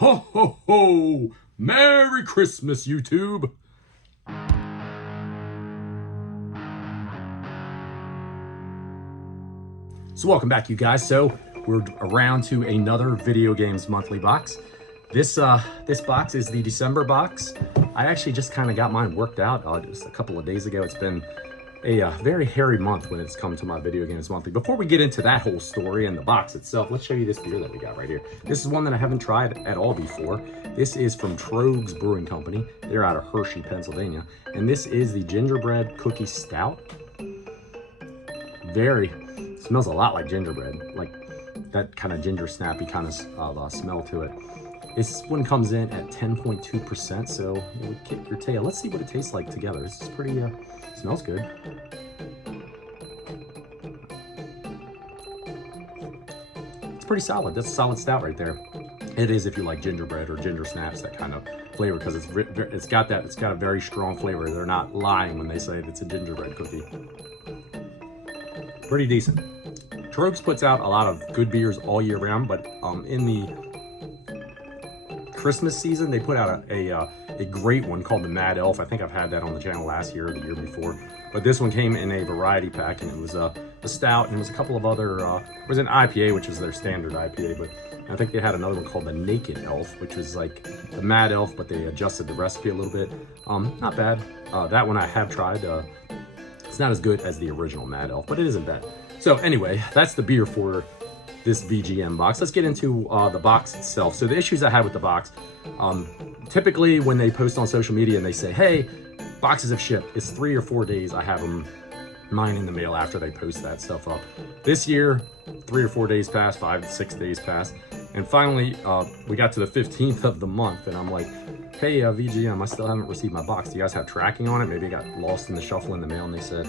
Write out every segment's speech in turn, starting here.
Ho, ho, ho! Merry Christmas, YouTube! So welcome back, you guys. So we're around to another Video Games Monthly box. This box is the December box. I actually just kind of got mine worked out just a couple of days ago. It's been a very hairy month when it's come to my Video Games Monthly. Before we get into that whole story and the box itself, let's show you this beer that we got right here. This is one that I haven't tried at all before. This is from Troegs Brewing Company. They're out of Hershey, Pennsylvania. And this is the Gingerbread Cookie Stout. Smells a lot like gingerbread, like that kind of ginger snappy kind of smell to it. This one comes in at 10.2%, so it would kick your tail. Let's see what it tastes like together. This is pretty, smells good. It's pretty solid. That's a solid stout right there. It is if you like gingerbread or ginger snaps, that kind of flavor, because it's got a very strong flavor. They're not lying when they say it's a gingerbread cookie. Pretty decent. Troegs puts out a lot of good beers all year round, but in the Christmas season, they put out a great one called the Mad Elf. I think I've had that on the channel last year or the year before. But this one came in a variety pack, and it was a stout, and it was a couple of other, it was an IPA, which is their standard IPA, but I think they had another one called the Naked Elf, which was like the Mad Elf, but they adjusted the recipe a little bit. Not bad. That one I have tried. It's not as good as the original Mad Elf, but it isn't bad. So anyway, that's the beer for this VGM box. Let's get into the box itself. So the issues I had with the box, typically when they post on social media and they say, hey, boxes have shipped, it's 3 or 4 days I have mine in the mail after they post that stuff up. This year, 3 or 4 days passed, 5 to 6 days passed, and finally we got to the 15th of the month, and I'm like, hey, VGM, I still haven't received my box. Do you guys have tracking on it? Maybe it got lost in the shuffle in the mail. And they said,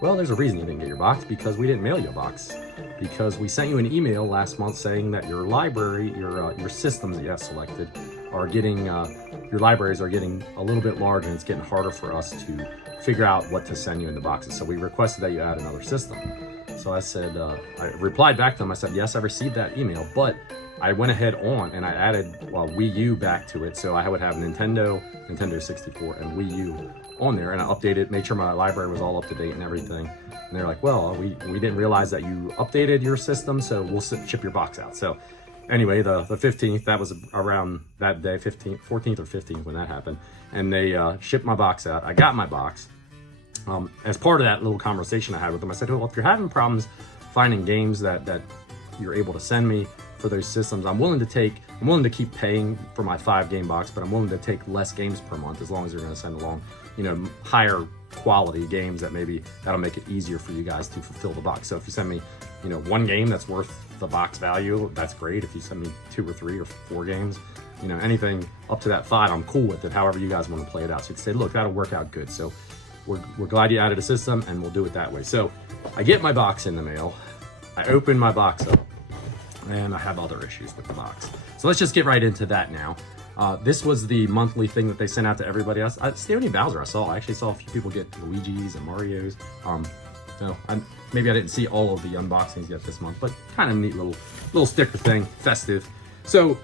well, there's a reason you didn't get your box, because we didn't mail you a box. Because we sent you an email last month saying that your library, your systems that you have selected are getting, your libraries are getting a little bit large, and it's getting harder for us to figure out what to send you in the boxes. So we requested that you add another system. So I said, I replied back to them. I said, yes, I received that email, but I went ahead on and I added Wii U back to it, so I would have Nintendo 64, and Wii U on there, and I updated, made sure my library was all up to date and everything. And they're like, well, we didn't realize that you updated your system, so we'll ship your box out. So anyway, the 15th, that was around that day, 14th or 15th when that happened, and they shipped my box out. I got my box. As part of that little conversation I had with them, I said, well, if you're having problems finding games that you're able to send me for those systems, I'm willing to keep paying for my 5-game box, but I'm willing to take less games per month as long as you're going to send along, higher quality games that'll make it easier for you guys to fulfill the box. So if you send me, 1 game that's worth the box value, that's great. If you send me 2 or 3 or 4 games, anything up to that 5, I'm cool with it, however you guys want to play it out. So you can say, look, that'll work out good. So we're glad you added a system, and we'll do it that way. So I get my box in the mail. I open my box up, and I have other issues with the box. So let's just get right into that now. This was the monthly thing that they sent out to everybody else. It's the only Bowser I saw. I actually saw a few people get Luigi's and Mario's. Maybe I didn't see all of the unboxings yet this month, but kind of neat little sticker thing, festive. So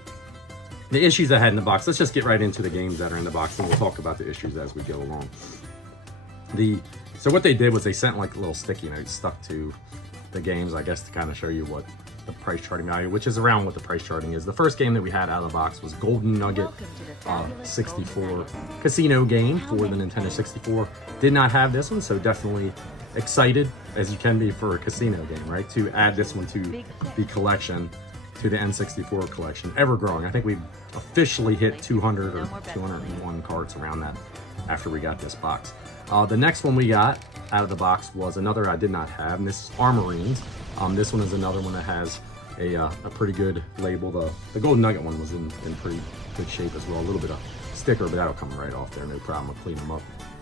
the issues I had in the box, let's just get right into the games that are in the box, and we'll talk about the issues as we go along. So what they did was they sent like a little sticky note stuck to the games, I guess, to kind of show you what the price charting value, which is around what the price charting is. The first game that we had out of the box was Golden Nugget 64 casino game for the Nintendo 64. Did not have this one, so definitely excited as you can be for a casino game, right? To add this one to the collection, to the N64 collection, ever growing. I think we officially hit 200 or 201 carts around that after we got this box. The next one we got out of the box was another I did not have, and this is Armorines. This one is another one that has a pretty good label. The Golden Nugget one was in pretty good shape as well. A little bit of sticker, but that'll come right off there, no problem. I'll clean them up,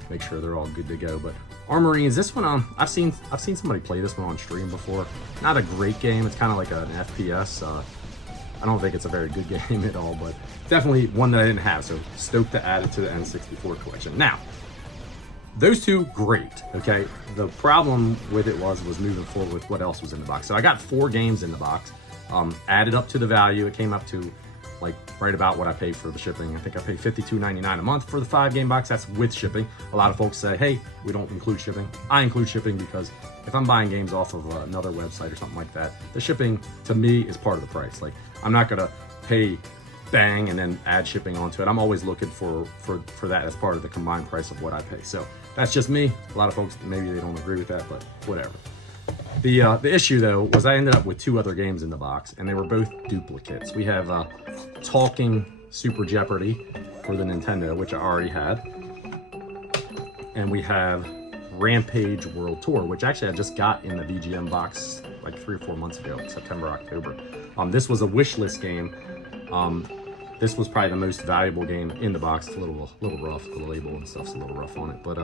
make sure they're all good to go. But Armorines, this one, I've seen somebody play this one on stream before. Not a great game. It's kind of like an FPS. I don't think it's a very good game at all, but definitely one that I didn't have. So stoked to add it to the N64 collection. Now, those two, great, okay? The problem with it was moving forward with what else was in the box. So I got 4 games in the box, added up to the value. It came up to like right about what I pay for the shipping. I think I pay $52.99 a month for the 5-game box. That's with shipping. A lot of folks say, hey, we don't include shipping. I include shipping because if I'm buying games off of another website or something like that, the shipping to me is part of the price. Like, I'm not gonna pay bang and then add shipping onto it. I'm always looking for that as part of the combined price of what I pay. So that's just me. A lot of folks, maybe they don't agree with that, but whatever. The issue though was I ended up with 2 other games in the box, and they were both duplicates. We have Talking Super Jeopardy for the Nintendo, which I already had, and we have Rampage World Tour, which actually I just got in the VGM box like 3 or 4 months ago, September, October. This was a wish list game. This was probably the most valuable game in the box. It's a little rough. The label and stuff's a little rough on it, but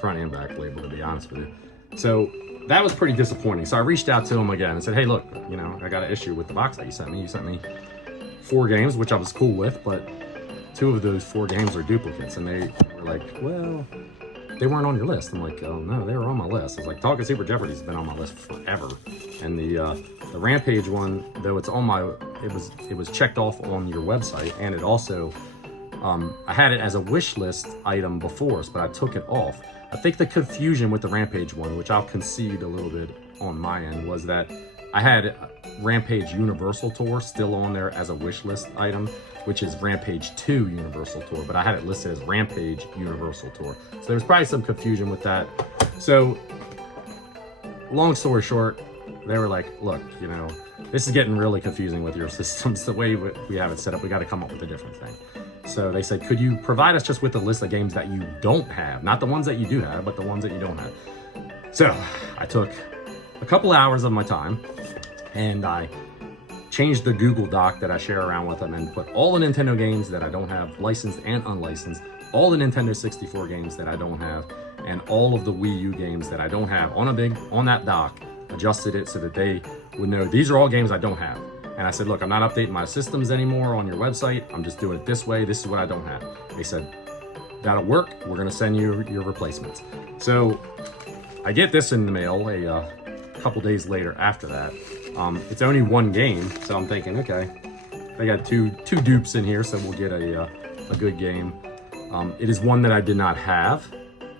front and back label, to be honest with you. So that was pretty disappointing. So I reached out to him again and said, hey, look, you know, I got an issue with the box that you sent me. You sent me 4 games, which I was cool with, but 2 of those 4 games are duplicates. And they were like, well, they weren't on your list. I'm like, oh no, they were on my list. I was like, Talking Super Jeopardy's been on my list forever. And the Rampage one, though it's on my, it was checked off on your website, and it also, I had it as a wish list item before, but I took it off. I think the confusion with the Rampage one, which I'll concede a little bit on my end, was that I had Rampage Universal Tour still on there as a wish list item, which is Rampage 2 Universal Tour, but I had it listed as Rampage Universal Tour. So there's probably some confusion with that. So long story short, they were like, look, you know, this is getting really confusing with your systems. The way we have it set up, we got to come up with a different thing. So they said, could you provide us just with a list of games that you don't have? Not the ones that you do have, but the ones that you don't have. So I took a couple hours of my time and I changed the Google Doc that I share around with them and put all the Nintendo games that I don't have, licensed and unlicensed, all the Nintendo 64 games that I don't have, and all of the Wii U games that I don't have on that dock, adjusted it so that they would know these are all games I don't have. And I said, look, I'm not updating my systems anymore on your website. I'm just doing it this way. This is what I don't have. They said, that'll work. We're going to send you your replacements. So I get this in the mail a couple days later after that. It's only 1 game. So I'm thinking, okay, they got two dupes in here. So we'll get a good game. It is one that I did not have.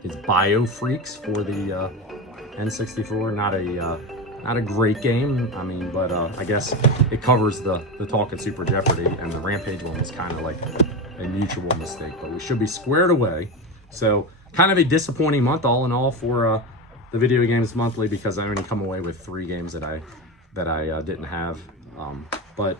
It's Bio Freaks for the N64. Not a great game, I mean, but I guess it covers the Talking Super Jeopardy, and the Rampage one was kind of like a mutual mistake, but we should be squared away. So kind of a disappointing month all in all for the Video Games Monthly, because I only come away with 3 games that I didn't have. But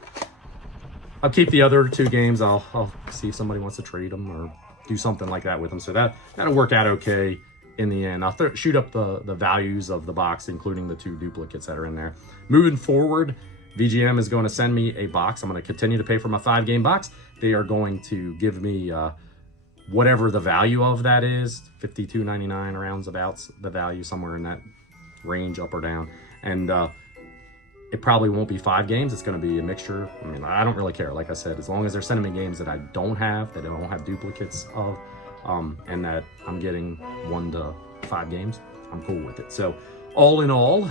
I'll keep the other 2 games. I'll see if somebody wants to trade them or do something like that with them. So that'll work out okay. In the end, I'll shoot up the values of the box, including the 2 duplicates that are in there. Moving forward, VGM is going to send me a box. I'm going to continue to pay for my 5-game box. They are going to give me whatever the value of that is, $52.99 rounds about the value, somewhere in that range, up or down. And it probably won't be 5 games. It's going to be a mixture. I mean, I don't really care. Like I said, as long as they're sending me games that I don't have, that I don't have duplicates of, and that I'm getting 1 to 5 games, I'm cool with it. So all in all,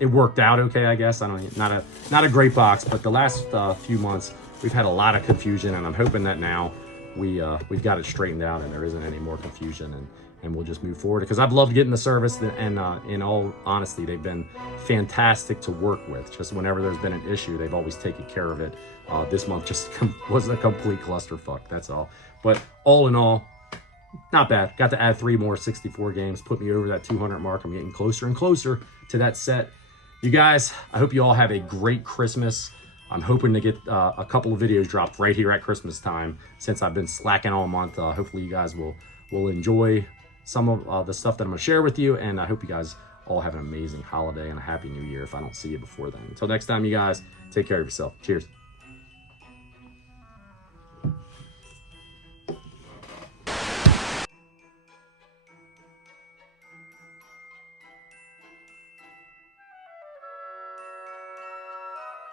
it worked out okay, I guess. Not a great box, but the last few months we've had a lot of confusion, and I'm hoping that now we've got it straightened out and there isn't any more confusion, and we'll just move forward, because I've loved getting the service, and in all honesty, they've been fantastic to work with. Just whenever there's been an issue, they've always taken care of it. This month just was a complete clusterfuck, that's all. But all in all, not bad. Got to add 3 more 64 games, put me over that 200 mark. I'm getting closer and closer to that set. You guys, I hope you all have a great Christmas. I'm hoping to get a couple of videos dropped right here at Christmas time, since I've been slacking all month. Hopefully you guys will enjoy some of the stuff that I'm going to share with you, and I hope you guys all have an amazing holiday and a happy new year if I don't see you before then. Until next time, you guys, take care of yourself. Cheers.